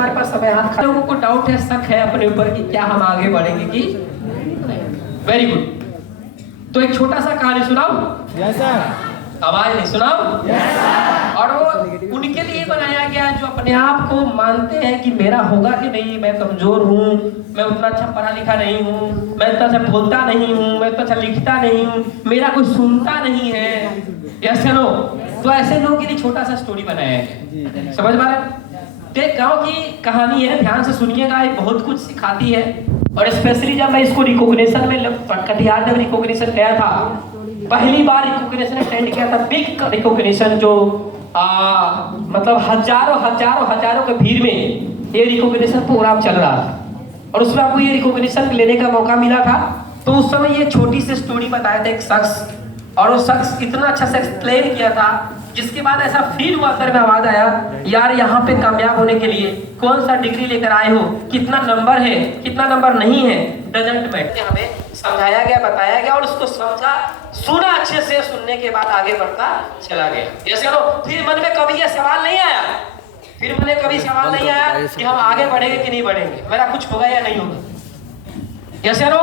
तुम्हारे पास समय हाथ खा, लोगों को डाउट है, शक है अपने ऊपर कि क्या हम आगे बढ़ेंगे कि वेरी गुड। तो एक छोटा सा कहानी सुनाओ। Yes sir. आवाज नहीं सुनाओ। और वो उनके लिए बनाया गया है जो अपने आप को मानते हैं कि मेरा होगा कि नहीं, मैं कमजोर हूँ, मैं उतना अच्छा पढ़ा लिखा नहीं हूँ, मैं इतना अच्छा बोलता नहीं हूँ, मैं इतना अच्छा लिखता नहीं हूँ, मेरा कोई सुनता नहीं है। Yes no. तो ऐसे लोगों के लिए छोटा सा स्टोरी बनाया है, समझ पा रहे? तो एक गाँव की कहानी है, ध्यान से सुनिएगा, ये बहुत कुछ सिखाती है। और स्पेशली जब मैं इसको रिकॉग्निशन में कटिहार जब रिकॉग्निशन गया था, पहली बार रिकॉग्निशन अटेंड किया था, बिग रिकॉग्निशन जो मतलब हजारों के भीड़ में ये रिकॉग्निशन प्रोग्राम चल रहा था और उसमें आपको ये रिकॉग्निशन लेने का मौका मिला था। तो उस समय ये छोटी सी स्टोरी बताया था एक शख्स, और वो शख्स इतना अच्छा से एक्सप्लेन किया था जिसके बाद ऐसा फील हुआ, अंदर में आवाज आया, यार यहाँ पे कामयाब होने के लिए कौन सा डिग्री लेकर आए हो, कितना नंबर है, कितना नंबर नहीं है, डजंट मैटर। हमें समझाया गया, बताया गया और उसको समझा, सुना, अच्छे से सुनने के बाद आगे बढ़ता चला गया। जैसे फिर मन में कभी ये सवाल नहीं आया, फिर मन में कभी सवाल नहीं आया कि हम आगे बढ़ेंगे कि नहीं बढ़ेंगे, मेरा कुछ होगा या नहीं होगा। Yes no?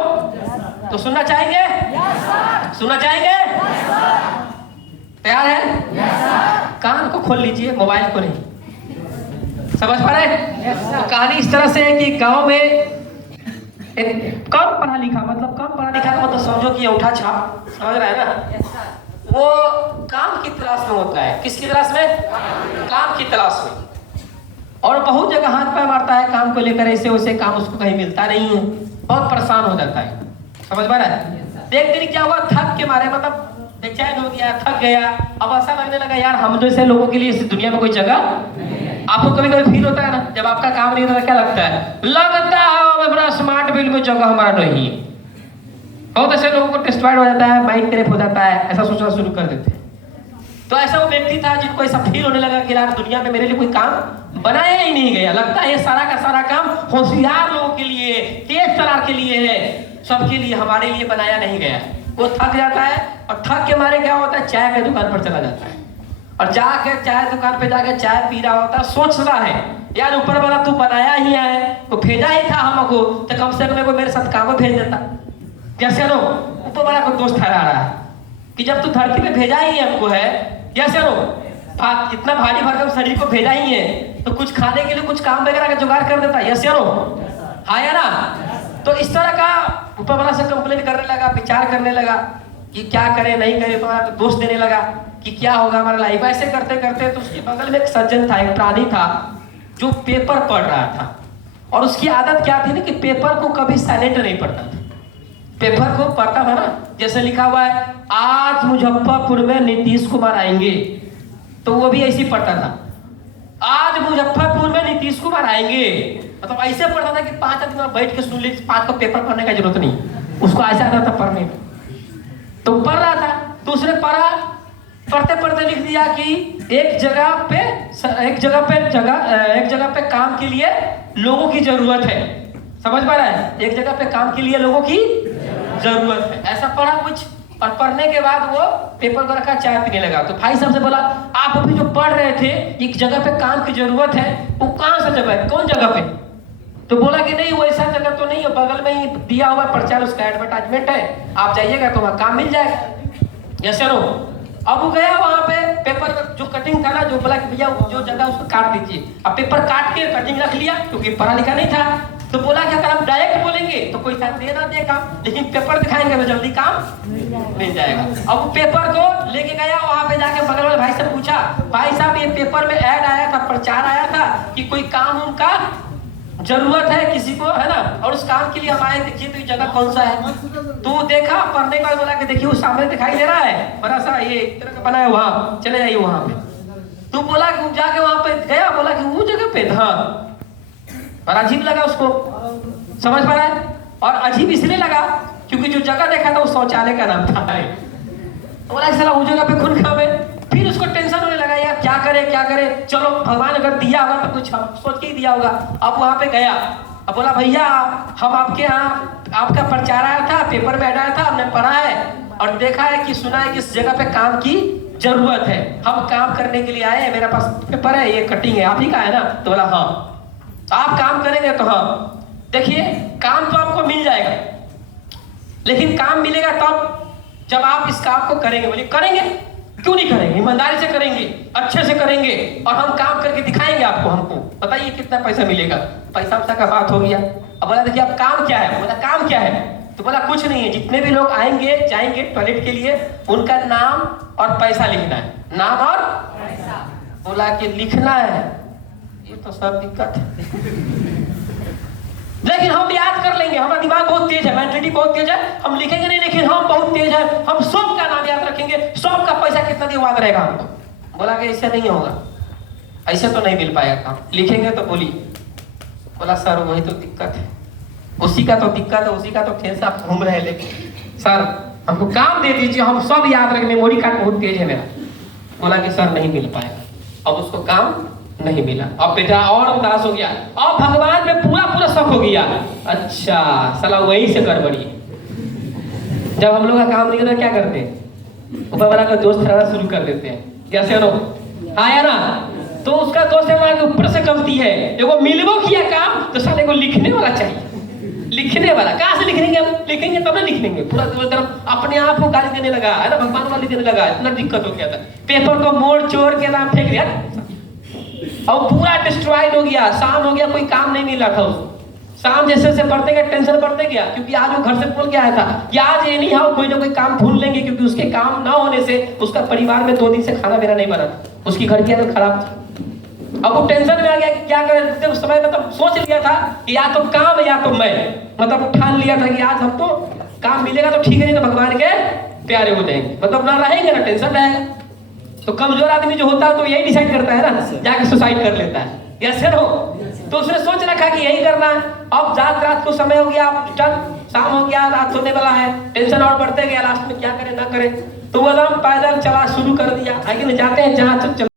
तो सुनना चाहेंगे? सुनना चाहेंगे? तैयार है? कान को खोल लीजिए, मोबाइल को नहीं। समझ पा रहे? तो कहानी इस तरह से है कि गांव में एक कम पढ़ा लिखा, मतलब कम पढ़ा लिखा का मतलब समझो कि उठा छाप, समझ रहा है ना, वो काम की तलाश में होता है। किसकी तलाश में? काम की तलाश में। और बहुत जगह हाथ पैर मारता है काम को लेकर, ऐसे वैसे काम उसको कहीं मिलता नहीं है, बहुत परेशान हो जाता है। समझ पा रहा है? देख दिन क्या हुआ, थक के मारे, मतलब बेचैन हो गया, थक गया, अब ऐसा लगने लगा यार हम जैसे लोगों के लिए इस दुनिया में कोई जगह। आपको कभी कभी फील होता है ना, जब आपका काम नहीं होता क्या लगता है? लगता है बड़ा स्मार्ट बिल में जगह हमारा नहीं है। बहुत ऐसे लोगों को टेस्टवाइड हो जाता है, माइंड क्रेप हो जाता है, ऐसा सोचना शुरू कर देते हैं। तो ऐसा वो व्यक्ति था जिनको ऐसा फील होने लगा कि यार दुनिया में मेरे लिए कोई काम बनाया ही नहीं गया, लगता है ये सारा का सारा काम होशियार लोगों के लिए, तेज तरार के लिए है, सबके लिए, हमारे लिए बनाया नहीं गया। वो थक जाता है और थक के मारे क्या होता है, चाय की दुकान पर चला जाता है और जाके चाय दुकान पे जाके चाय पी रहा होता है, सोच रहा है यार ऊपर वाला तू बनाया ही है, तो भेजा ही था हमको, तो कम से कम को मेरे साथ काम भेज देता। कैसे नो? ऊपर वाला को दोस्त ठहरा रहा है कि जब तू धरती पे भेजा ही हमको है, कैसे नो, इतना भारी भरकम शरीर को भेजा ही है, तो कुछ खाने के लिए कुछ काम वगैरह का जुगाड़ कर देता। यस या नो? हाँ या ना? तो इस तरह का ऊपर वाला से कंप्लेन करने लगा, विचार करने लगा कि क्या करे नहीं करे, तो दोष देने लगा कि क्या होगा हमारा लाइफ। ऐसे करते करते तो उसके बगल में एक सज्जन था, एक प्राणी था जो पेपर पढ़ रहा था, और उसकी आदत क्या थी ना कि पेपर को कभी साइलेंट नहीं पढ़ता था, पेपर को पढ़ता था ना, जैसे लिखा हुआ है आज मुजफ्फरपुर में नीतीश कुमार आएंगे, तो वो भी ऐसे ही पढ़ता था, आज मुजफ्फरपुर में नीतीश कुमार आएंगे, मतलब ऐसे पढ़ता था कि 5 आदमी बैठ के सुन ली, 5 को पेपर पढ़ने का जरूरत नहीं, उसको ऐसा आता था पढ़ने में। तो पढ़ रहा था, दूसरे पढ़ा, पढ़ते पढ़ते लिख दिया कि एक जगह पे काम के लिए लोगों की जरूरत है। समझ पा रहा है? एक जगह पे काम के लिए लोगों की जरूरत है, ऐसा पढ़ा कुछ, और पढ़ने के बाद वो पेपर को रखा, चाय पीने लगा। तो भाई साहब से बोला आप अभी जो पढ़ रहे थे एक जगह पे काम की जरूरत है, वो कौन सा जगह है, कौन जगह पे? तो बोला कि नहीं वो ऐसा जगह तो नहीं है, बगल में ही दिया हुआ प्रचार, उसका एडवर्टाइजमेंट है, आप जाइएगा तो वहाँ काम मिल जाएगा। Yes no? अब वो गया वहाँ पे, पेपर जो कटिंग था ना, जो बोला कि भैया जो जगह उसको काट दीजिए, अब पेपर काट के कटिंग रख लिया क्योंकि पढ़ा लिखा नहीं था। तो बोला कि अगर हम डायरेक्ट बोलेंगे तो कोई साथ दे ना दे काम, लेकिन पेपर दिखाएंगे तो जल्दी काम मिल जाएगा। अब वो पेपर को लेके गया, वहाँ पे जाके बगल वाले भाई से पूछा, भाई साहब ये पेपर में ऐड आया था, प्रचार आया था कि कोई काम उनका जरूरत है किसी को, है ना, और उस काम के लिए हम आए, देखिए तो ये जगह कौन सा है। तो देखा, पढ़ने के बाद बोला कि देखिए उस सामने दिखाई दे रहा है बड़ा सा ये एक तरह का बना है, वहाँ चले जाइए वहाँ पे। तो बोला कि जाके वहाँ पे गया, बोला कि वो जगह पे, हाँ, और अजीब लगा उसको। समझ पा रहा है? और अजीब इसलिए लगा क्योंकि जो जगह देखा था वो शौचालय का नाम था। बोला साला वो जगह पे खून खावे। फिर उसको टेंशन होने लगा, यार क्या करे, चलो भगवान अगर दिया होगा तो कुछ हम सोच के ही दिया होगा। अब वहाँ पे गया, अब बोला भैया हम आपके यहाँ आपका प्रचार आया था, पेपर में ऐड आया था, हमने पढ़ा है और देखा है कि सुना है कि इस जगह पे काम की जरूरत है, हम काम करने के लिए आए हैं, मेरे पास पेपर है, ये कटिंग है, आप ही का है ना? तो बोला हाँ। तो आप काम करेंगे तो हाँ, देखिए काम तो आपको मिल जाएगा, लेकिन काम मिलेगा तब जब आप इस काम को करेंगे। बोलिए करेंगे, क्यों नहीं करेंगे? ईमानदारी से करेंगे, अच्छे से करेंगे, और हम काम करके दिखाएंगे आपको। हमको बताइए कितना पैसा मिलेगा? पैसा वैसा का बात हो गया। अब बोला देखिए अब काम क्या है? बोला काम क्या है? तो बोला कुछ नहीं है, जितने भी लोग आएंगे जाएंगे टॉयलेट के लिए, उनका नाम और पैसा लिखना है। नाम और पैसा। बोला कि लिखना है, ये तो सब दिक्कत है। लेकिन हम याद कर लेंगे, हमारा दिमाग बहुत तेज है, मेंटलिटी बहुत तेज है, हम लिखेंगे नहीं, लेकिन हम बहुत तेज है, हम सब का नाम याद रखेंगे, सब का पैसा कितना दिया याद रहेगा हमको। बोला कि ऐसे नहीं होगा, ऐसे तो नहीं मिल पाएगा काम, लिखेंगे तो बोलिए। बोला सर वही तो दिक्कत है, उसी का तो दिक्कत है, उसी का तो खेल से आप घूम रहे हैं, लेकिन सर हमको काम दे दीजिए, हम सब याद रखें, मेमोरी कार्ड बहुत तेज है मेरा। बोला कि सर नहीं मिल पाएगा। अब उसको काम नहीं मिला। अब बेटा और उदास हो गया, और भगवान में पूरा पूरा शक हो गया। अच्छा साला वही से गड़बड़ी। जब हम लोग का काम नहीं होता क्या करते हैं? ऊपर वाला का दोस्त रहना शुरू कर देते हैं, जैसे नो हाँ या ना, तो उसका दोस्त है के ऊपर से गलती है, देखो मिलबो किया काम तो साले को लिखने वाला चाहिए। लिखने वाला कहाँ से लिखेंगे? हम लिखेंगे तब ना लिखेंगे। पूरा तरफ अपने आप को गाली देने लगा है ना, भगवान गाली देने लगा, इतना दिक्कत हो गया था। पेपर को मोड़ चोर के नाम फेंक दिया और पूरा डिस्ट्रॉयड हो गया। शाम हो गया, कोई काम नहीं मिल रहा था उसको। शाम जैसे जैसे बढ़ते गया, टेंशन बढ़ते गया, क्योंकि आज वो घर से बोल के आया था कि आज ये नहीं हाँ कोई ना कोई काम ढूंढ लेंगे, क्योंकि उसके काम ना होने से उसका परिवार में 2 दिन से खाना मेरा नहीं बना, उसकी घर की हालत खराब थी। अब वो टेंशन में आ गया कि क्या करें। उस समय मतलब सोच लिया था कि या तो काम या तो मैं, मतलब ठान लिया था कि आज हमको काम मिलेगा तो ठीक है, नहीं तो भगवान के प्यारे हो जाएंगे, मतलब ना रहेंगे ना टेंशन रहेगा। तो कमजोर आदमी जो होता है तो यही डिसाइड करता है ना, जाके सुसाइड कर लेता है, यस सर हो। तो उसने सोच रखा कि यही करना है। अब रात को समय हो गया, शाम हो गया, रात होने वाला है, टेंशन और बढ़ते गया, लास्ट में क्या करे ना करे, तो वो एकदम पैदल चला शुरू कर दिया। आगे जाते हैं जहाँ